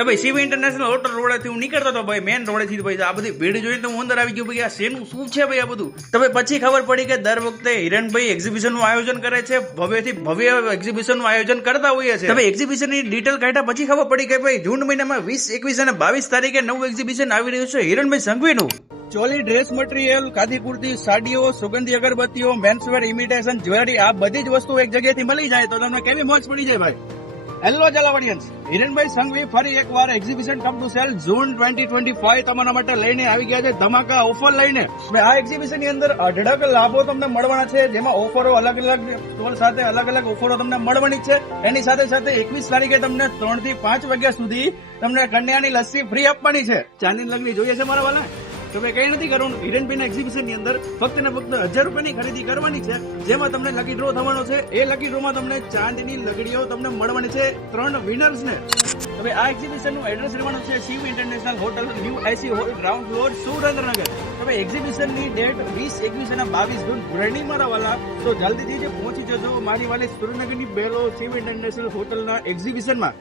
તો ભાઈ Shiv international hotel રોડેથી હું નીકળતો હતો ભાઈ મેન રોડેથી ભાઈ આ બધી ભીડ જોઈને તો હું અંદર આવી ગયો ભાઈ આ શેનું શું છે ભાઈ આ બધું. તો ભાઈ પછી ખબર પડી કે દર વખતે હિરણભાઈ એક્ઝિબિશન નું આયોજન કરે છે, ભવ્યથી ભવ્ય એક્ઝિબિશન નું આયોજન કરતા હોઈએ છે. હવે એક્ઝિબિશન ની ડિટેલ કાઢ્યા પછી ખબર પડી કે ભાઈ જૂન મહિનામાં 20, 21 અને 22 તારીખે નવું એક્ઝિબિશન આવી રહ્યું છે હિરણભાઈ સંઘવીનું. ચોલી, ડ્રેસ મટીરિયલ, ખાદી કુર્તી, સાડીઓ, સુગંધી અગરબત્તીઓ, મેન્સવેર, ઇમિટેશન જ્વેલરી આ બધી જ વસ્તુ એક જગ્યાએથી મળી જાય તો તમને કેવી મોજ પડી જાય ભાઈ. હેલો જલાવડિયન્સ, હિરણભાઈ સંઘવી ફરી એકવાર એક્ઝિબિશન કમ ટુ સેલ જૂન 2025 તમારા માટે લઈને આવી ગયા છે ધમાકા ઓફર લઈને. આ એક્ઝિબિશન ની અંદર અઢળક લાભો તમને મળવાના છે, જેમાં ઓફરો અલગ અલગ સ્ટોલ સાથે અલગ અલગ ઓફરો તમને મળવાની છે. એની સાથે સાથે 21 તારીખે તમને 3 થી 5 વાગ્યા સુધી તમને કન્યાની લસ્સી ફ્રી આપવાની છે. ચાંદની લગડી જોઈએ છે મારા વાલા? તો ભાઈ કઈ નથી કરવાનું, હિરણભાઈના એક્ઝિબિશન ની અંદર ફક્ત ને ફક્ત 1000 રૂપિયાની ખરીદી કરવાની છે, જેમાં તમને લકી ડ્રો થવાનો છે. એ લકી ડ્રોમાં તમને ચાંદની લગડીઓ તમને મળવાની છે 3 વિનર્સ ને. હવે આ એક્ઝિબિશન નું એડ્રેસ રહેવાનું છે શિવ ઇન્ટરનેશનલ હોટલ, ન્યૂ એસી હોલ, ગ્રાઉન્ડ ફ્લોર, સુરેન્દ્રનગર. હવે એક્ઝિબિશન ની ડેટ 20, 21 અને 22 જૂન ભરણી મારા વાલા, તો જલ્દીથી પહોંચી જજો મારી વાલી સુરેન્દ્રનગરની બેલો શિવ ઇન્ટરનેશનલ હોટલના એક્ઝિબિશનમાં.